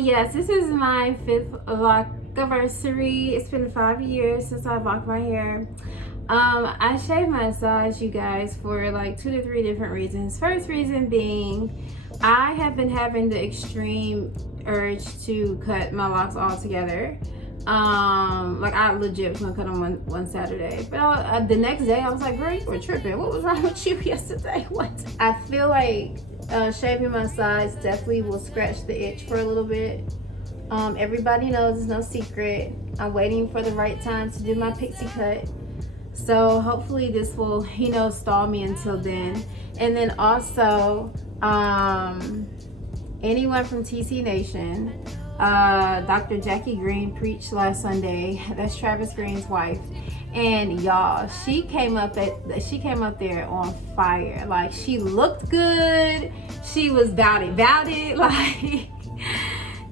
Yes, this is my 5th Locaversary. It's been 5 years since I locked my hair. I shaved my sides, you guys, for like 2 to 3 different reasons. First reason being, I have been having the extreme urge to cut my locks all together. Like I legit was gonna cut them one Saturday, but the next day I was like, girl, you were tripping. What was wrong with you yesterday? What? I feel like shaving my sides definitely will scratch the itch for a little bit. Everybody knows, it's no secret, I'm waiting for the right time to do my pixie cut, so hopefully this will, you know, stall me until then. And then also anyone from TC Nation, Dr. Jackie Green preached last Sunday. That's Travis Green's wife, and y'all, she came up there on fire. Like, she looked good, she was about it like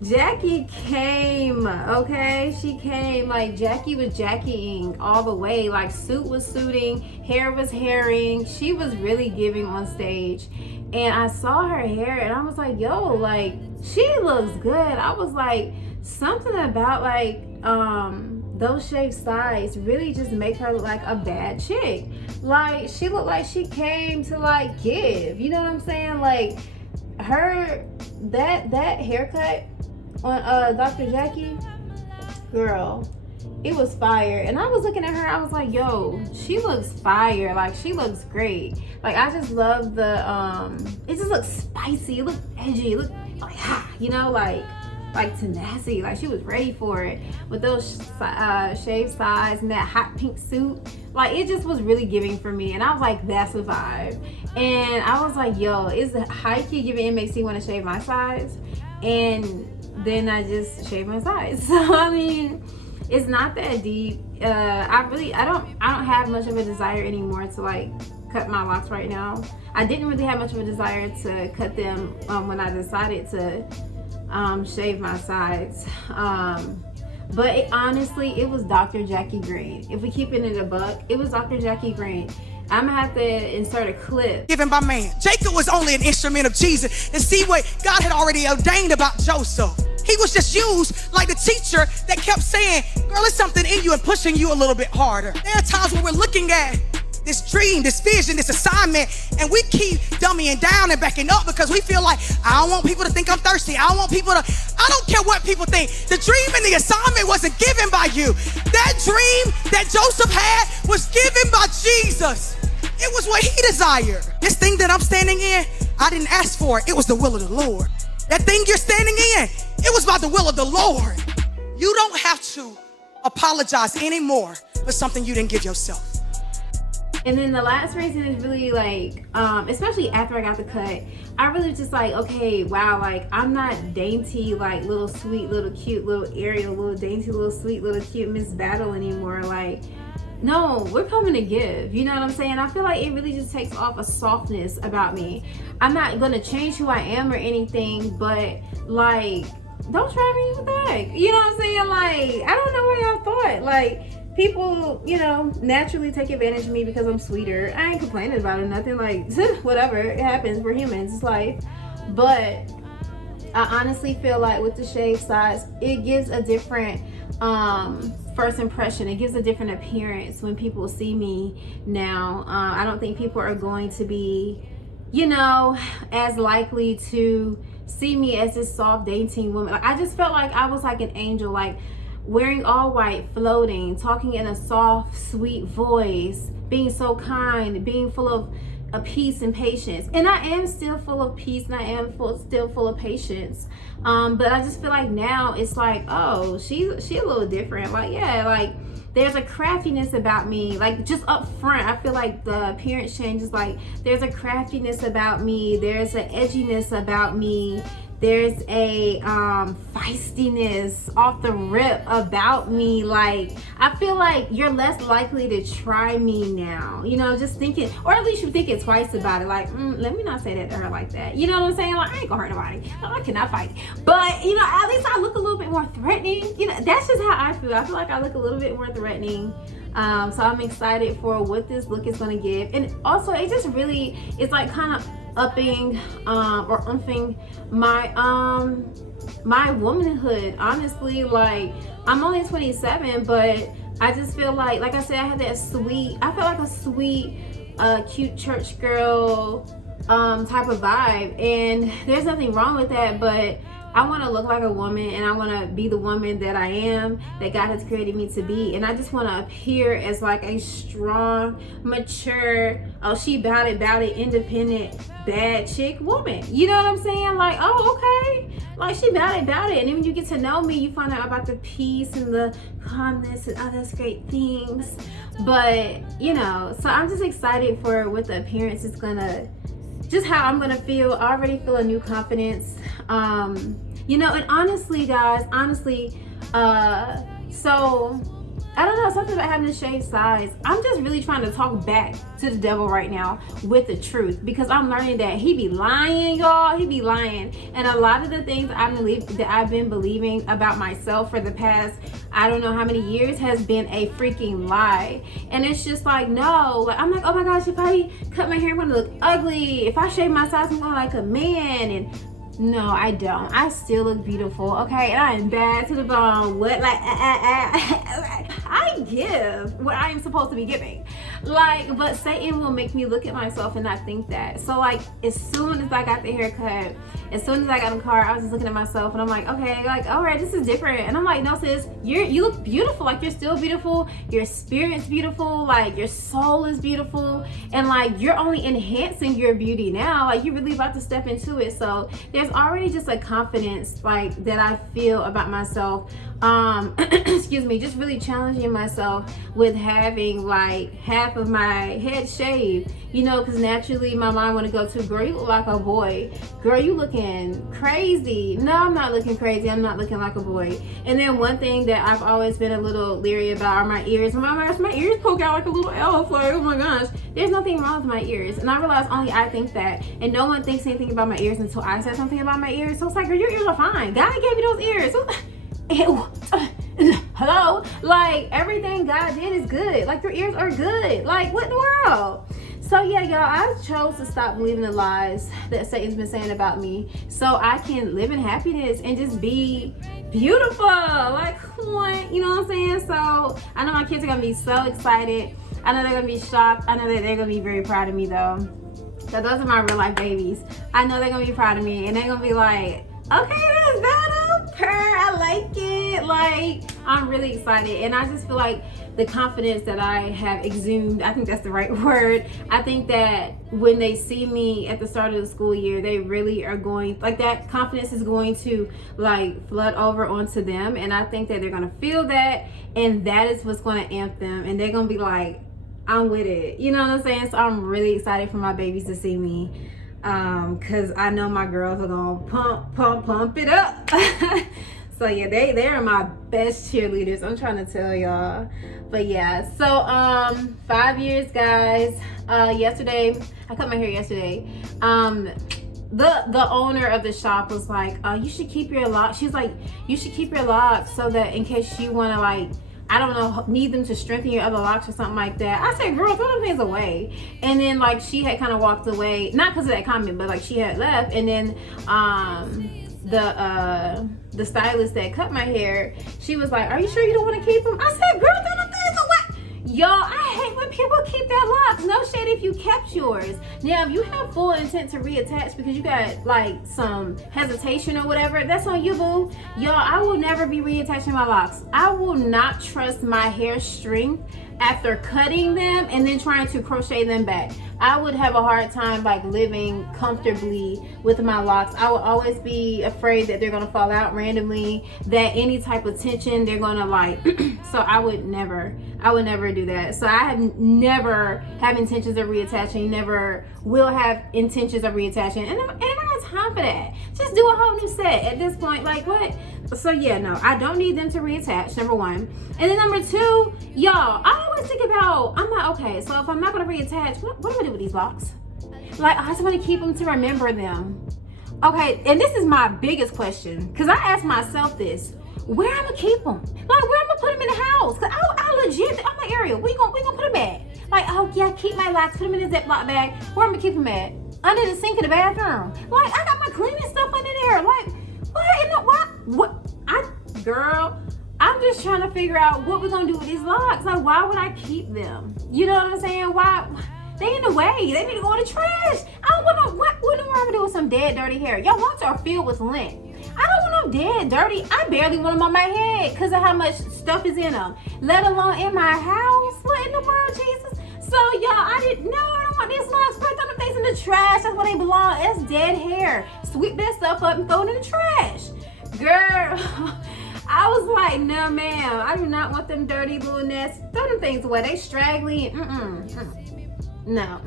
Jackie came, okay? She came, like, Jackie was Jackieing all the way. Like, suit was suiting, hair was hairing. She was really giving on stage. And I saw her hair and I was like, yo, like, she looks good. I was like, something about, like, those shaved sides really just make her look like a bad chick. Like, she looked like she came to, like, give. You know what I'm saying? Like, that haircut on Dr. Jackie, girl, it was fire. And I was looking at her, I was like, yo, she looks fire. Like, she looks great. Like, I just love the it just looks spicy, it looked edgy, it looked like you know, like tenacity. Like, she was ready for it with those shaved sides and that hot pink suit. Like, it just was really giving for me, and I was like, that's a vibe. And I was like, yo, it's high key giving. It makes me want to shave my sides. And then I just shaved my sides. So I mean, it's not that deep. I don't have much of a desire anymore to, like, cut my locks right now. I didn't really have much of a desire to cut them when I decided to shave my sides. But honestly, it was Dr. Jackie Green. If we keep it in a buck, it was Dr. Jackie Green. I'm gonna have to insert a clip. Given by man. Jacob was only an instrument of Jesus, and see what God had already ordained about Joseph. He was just used like the teacher that kept saying, girl, there's something in you, and pushing you a little bit harder. There are times when we're looking at this dream, this vision, this assignment, and we keep dumbing down and backing up because we feel like, I don't want people to think I'm thirsty. I don't want people to, I don't care what people think. The dream and the assignment wasn't given by you. That dream that Joseph had was given by Jesus. It was what he desired. This thing that I'm standing in, I didn't ask for it. It was the will of the Lord. That thing you're standing in, it was by the will of the Lord. You don't have to apologize anymore for something you didn't give yourself. And then the last reason is really like, especially after I got the cut, I really just like, okay, wow, like, I'm not dainty, like, little sweet, little cute, little Ariel, little dainty, little sweet, little cute Miss Battle anymore. Like, no, we're coming to give. You know what I'm saying? I feel like it really just takes off a softness about me. I'm not gonna change who I am or anything, but, like, don't try me with that. You know what I'm saying? Like, I don't know what y'all thought. Like, people, you know, naturally take advantage of me because I'm sweeter. I ain't complaining about it, nothing. Like, whatever, it happens, we're humans, it's life. But I honestly feel like with the shaved sides, it gives a different first impression. It gives a different appearance when people see me now. I don't think people are going to be, you know, as likely to see me as this soft, dainty woman. Like, I just felt like I was like an angel, like, wearing all white, floating, talking in a soft, sweet voice, being so kind, being full of peace and patience. And I am still full of peace, and I am still full of patience. But I just feel like now it's like, oh, she's a little different. Like, yeah, like, there's a craftiness about me, like just up front. I feel like the appearance changes. Like there's a craftiness about me, there's an edginess about me, there's a feistiness off the rip about me. Like I feel like you're less likely to try me now, you know, just thinking, or at least you think it twice about it. Like let me not say that to her like that, you know what I'm saying? Like I ain't gonna hurt nobody, no, I cannot fight, but you know, at least I look a little bit more threatening. You know, that's just how I feel. I feel like I look a little bit more threatening. So I'm excited for what this look is going to give. And also it just really, it's like kind of upping or umphing my my womanhood, honestly. Like I'm only 27, but I just feel like I said, I had that sweet, I feel like a sweet cute church girl type of vibe, and there's nothing wrong with that, but I want to look like a woman, and I want to be the woman that I am, that God has created me to be. And I just want to appear as like a strong, mature, oh, she bout it, independent, bad chick woman. You know what I'm saying? Like, oh, okay. Like she bout it. And then when you get to know me, you find out about the peace and the calmness and all those great things. But, you know, so I'm just excited for what the appearance is gonna, just how I'm gonna feel. I already feel a new confidence. You know, and honestly, guys, so I don't know, something about having to shave sides. I'm just really trying to talk back to the devil right now with the truth, because I'm learning that he be lying, y'all. He be lying. And a lot of the things that I've been believing about myself for the past, I don't know how many years, has been a freaking lie. And it's just like, no, like I'm like, oh my gosh, if I cut my hair, I'm gonna look ugly. If I shave my sides, I'm gonna look like a man. And no, I don't. I still look beautiful, okay? And I am bad to the bone. What, like, I give what I am supposed to be giving. Like, but Satan will make me look at myself and not think that. So, like, as soon as I got the haircut, as soon as I got in the car, I was just looking at myself and I'm like, okay, like, all right, this is different. And I'm like, no, sis, you look beautiful. Like, you're still beautiful. Your spirit's beautiful. Like, your soul is beautiful. And, like, you're only enhancing your beauty now. Like, you're really about to step into it. So, there's already just a confidence, like, that I feel about myself. Excuse me, just really challenging myself with having, like, half of my head shaved, you know, because naturally my mind want to go to, girl, you look like a boy. Girl, you looking crazy. No, I'm not looking crazy. I'm not looking like a boy. And then one thing that I've always been a little leery about are my ears. Oh my gosh, my ears poke out like a little elf. Like, oh my gosh, there's nothing wrong with my ears. And I realized only I think that, and no one thinks anything about my ears until I said something about my ears. So it's like, girl, your ears are fine. God gave you those ears. Hello? Like, everything God did is good. Like, your ears are good. Like, what in the world? So yeah, y'all, I chose to stop believing the lies that Satan's been saying about me, so I can live in happiness and just be beautiful. Like, what? You know what I'm saying? So I know my kids are gonna be so excited. I know they're gonna be shocked. I know that they're gonna be very proud of me, though. So those are my real life babies. I know they're gonna be proud of me, and they're gonna be like, okay, that's better. I like it. Like, I'm really excited, and I just feel like the confidence that I have exhumed, I think that's the right word. I think that when they see me at the start of the school year, they really are going, like, that confidence is going to, like, flood over onto them, and I think that they're gonna feel that, and that is what's gonna amp them, and they're gonna be like, I'm with it. You know what I'm saying? So I'm really excited for my babies to see me. Cause I know my girls are gonna pump it up. So yeah, they are my best cheerleaders. I'm trying to tell y'all. But yeah, so 5 years, guys. Yesterday, I cut my hair yesterday. The owner of the shop was like, you should keep your locks. She's like, you should keep your locks so that in case you wanna, like, I don't know, need them to strengthen your other locks or something like that. I said, girl, throw them things away. And then, like, she had kind of walked away, not because of that comment, but like she had left. And then the stylist that cut my hair, she was like, are you sure you don't want to keep them? I said, girl, throw them things away. Y'all, I hate when people keep their locks. No shade if you kept yours. Now, if you have full intent to reattach because you got, like, some hesitation or whatever, that's on you, boo. Y'all, I will never be reattaching my locks. I will not trust my hair strength after cutting them and then trying to crochet them back. I would have a hard time like living comfortably with my locks. I would always be afraid that they're gonna fall out randomly, that any type of tension they're gonna like so I would never do that. So I have never have intentions of reattaching, never will have intentions of reattaching, and I don't have time for that. Just do a whole new set at this point. Like what? So yeah, no, I don't need them to reattach, number one. And then number two, y'all, I always think about, I'm like, okay, so if I'm not gonna reattach, what am I gonna do with these locks? Like, I just want to keep them to remember them. Okay, and this is my biggest question, because I ask myself this: where I'm gonna keep them? Like, where I'm gonna put them in the house? Cause I legit, I'm like, Ariel, where you gonna put them at? Like, oh yeah, keep my locks, put them in a Ziploc bag. Where I'm gonna keep them at? Under the sink in the bathroom. Like, I got my cleaning stuff under there. Like, what in the what? Girl, I'm just trying to figure out what we're gonna do with these locks. Like, why would I keep them? You know what I'm saying? Why? They in the way. They need to go in the trash. I don't want no, what am I gonna do with some dead, dirty hair? Y'all locks are filled with lint. I don't want no dead, dirty. I barely want them on my head because of how much stuff is in them, let alone in my house. What in the world, Jesus? So y'all, I don't want these locks. Put them things in the trash. That's where they belong. That's dead hair. Sweep that stuff up and throw it in the trash. Girl, I was like, no ma'am, I do not want them dirty little nasty. Throw them things away. They straggly. No.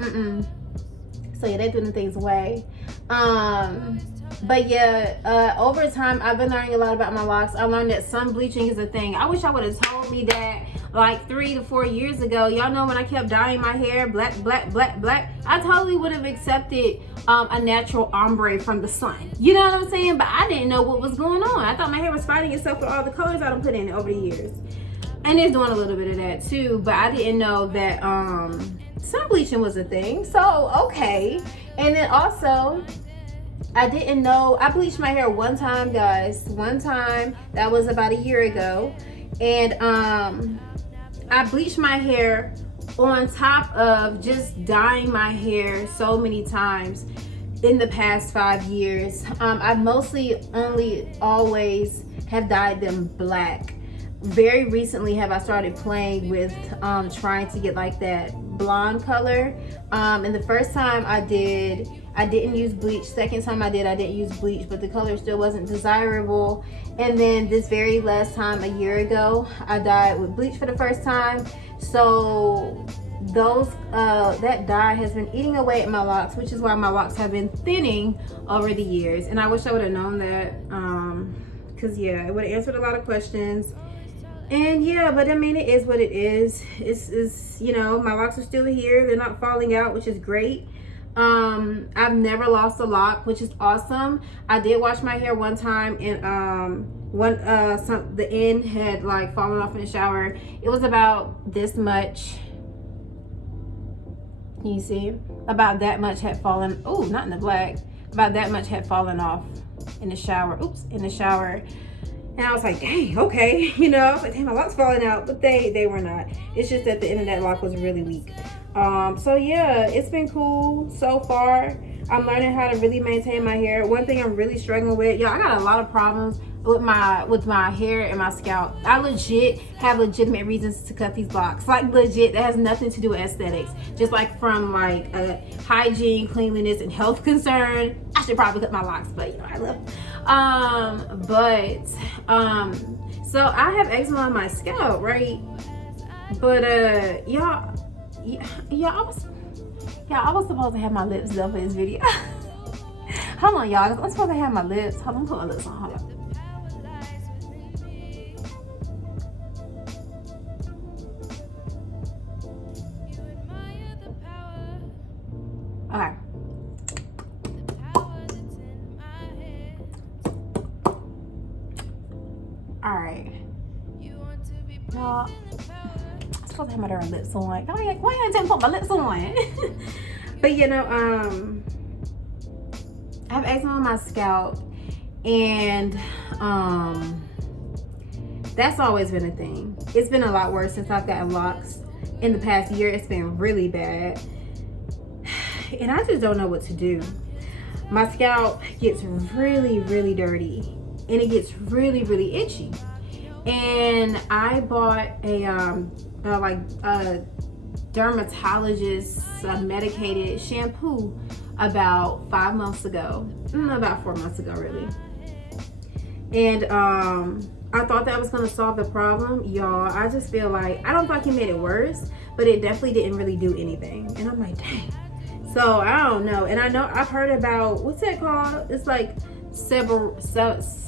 So yeah, they threw them things away. But yeah, over time, I've been learning a lot about my locks. I learned that sun bleaching is a thing. I wish I would have told me that like 3 to 4 years ago. Y'all know when I kept dyeing my hair black, I totally would have accepted a natural ombre from the sun. You know what I'm saying? But I didn't know what was going on. I thought my hair was fighting itself with all the colors I done put in it over the years. And it's doing a little bit of that too. But I didn't know that sun bleaching was a thing. So, okay. And then also, I didn't know, I bleached my hair one time, guys. One time, that was about a year ago. And I bleached my hair on top of just dyeing my hair so many times in the past 5 years. I mostly always have dyed them black. Very recently have I started playing with trying to get like that blonde color. And the first time I didn't use bleach. Second time I didn't use bleach, but the color still wasn't desirable. And then this very last time, a year ago, I dyed with bleach for the first time. So those that dye has been eating away at my locks, which is why my locks have been thinning over the years. And I wish I would have known that, because yeah, it would have answered a lot of questions. And yeah, but I mean, it is what it is. It's you know, my locks are still here. They're not falling out, which is great. I've never lost a lock, which is awesome. I did wash my hair one time, and the end had like fallen off in the shower. It was about this much. Can you see? About that much had fallen. Oh, not in the black. About that much had fallen off in the shower. Oops, in the shower. And I was like, dang, okay. You know, I was like, damn, my lock's falling out. But they were not. It's just that the end of that lock was really weak. So yeah, it's been cool so far. I'm learning how to really maintain my hair. One thing I'm really struggling with, I got a lot of problems with my hair and my scalp. I legit have legitimate reasons to cut these locks. Like legit, that has nothing to do with aesthetics. Just like from like a hygiene, cleanliness, and health concern, I should probably cut my locks, but I love them. So I have eczema on my scalp, right? But I was supposed to have my lips done for this video. Hold on, y'all. I'm supposed to have my lips. Hold on, put my lips on. Hold on. Okay. Alright. Y'all, I'm supposed to have my darn lips on. Why you didn't put my lips on? But I have eczema on my scalp, and that's always been a thing. It's been a lot worse since I've gotten locks. In the past year, it's been really bad. And I just don't know what to do. My scalp gets really, really dirty, and it gets really, really itchy. And I bought a dermatologist medicated shampoo about 5 months ago, about 4 months ago really. And I thought that was gonna solve the problem. Y'all, I just feel like, I don't think it made it worse, but it definitely didn't really do anything. And I'm like, dang. So I don't know. And I know I've heard about, what's that called? It's like seborrheitis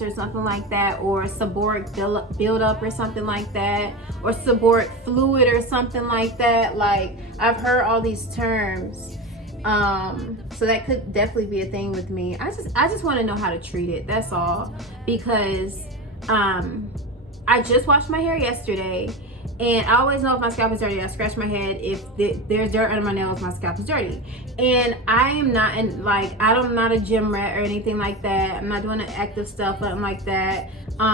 or something like that, or seborrheic buildup or something like that, or seborrheic fluid or something like that. Like, I've heard all these terms. So that could definitely be a thing with me. I just want to know how to treat it. That's all. Because I just washed my hair yesterday, and I always know if my scalp is dirty. I scratch my head. If there's dirt under my nails, my scalp is dirty. And I am not I'm not a gym rat or anything like that. I'm not doing the active stuff, nothing like that.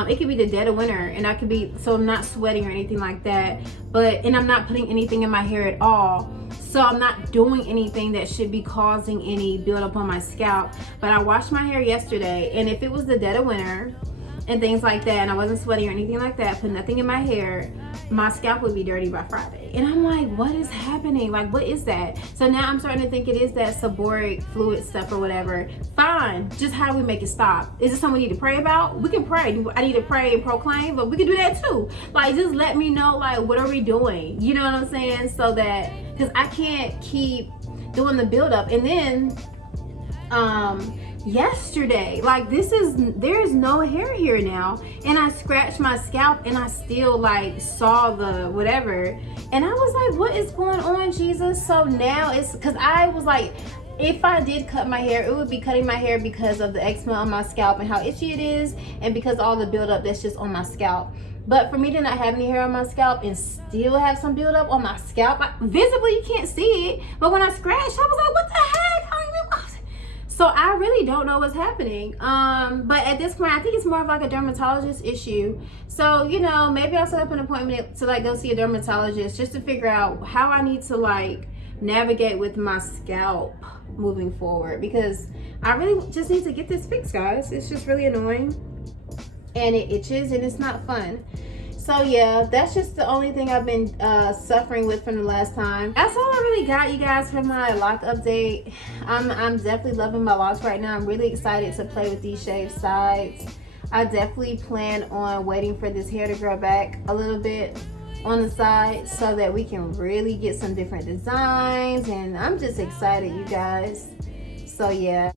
It could be the dead of winter, and I could be, so I'm not sweating or anything like that. And I'm not putting anything in my hair at all. So I'm not doing anything that should be causing any buildup on my scalp. But I washed my hair yesterday, and if it was the dead of winter and things like that, and I wasn't sweating or anything like that, put nothing in my hair, my scalp would be dirty by Friday. And I'm like, what is happening? Like, what is that? So now I'm starting to think it is that seborrheic fluid stuff or whatever. Fine, just how do we make it stop? Is this something we need to pray about? We can pray. I need to pray and proclaim, but we can do that too. Like, just let me know, like, what are we doing? You know what I'm saying? So that, because I can't keep doing the buildup. And then, yesterday, like, there's no hair here now, and I scratched my scalp and I still like saw the whatever, and I was like, what is going on, Jesus? So now it's because I was like, if I did cut my hair, it would be cutting my hair because of the eczema on my scalp and how itchy it is, and because all the buildup that's just on my scalp. But for me to not have any hair on my scalp and still have some buildup on my scalp, like, visibly you can't see it, but when I scratched, I was like, what the heck? So I really don't know what's happening. But at this point, I think it's more of like a dermatologist issue. So, you know, maybe I'll set up an appointment to like go see a dermatologist just to figure out how I need to like navigate with my scalp moving forward, because I really just need to get this fixed, guys. It's just really annoying, and it itches, and it's not fun. So yeah, that's just the only thing I've been suffering with from the last time. That's all I really got, you guys, for my lock update. I'm definitely loving my locks right now. I'm really excited to play with these shaved sides. I definitely plan on waiting for this hair to grow back a little bit on the side so that we can really get some different designs, and I'm just excited, you guys. So yeah.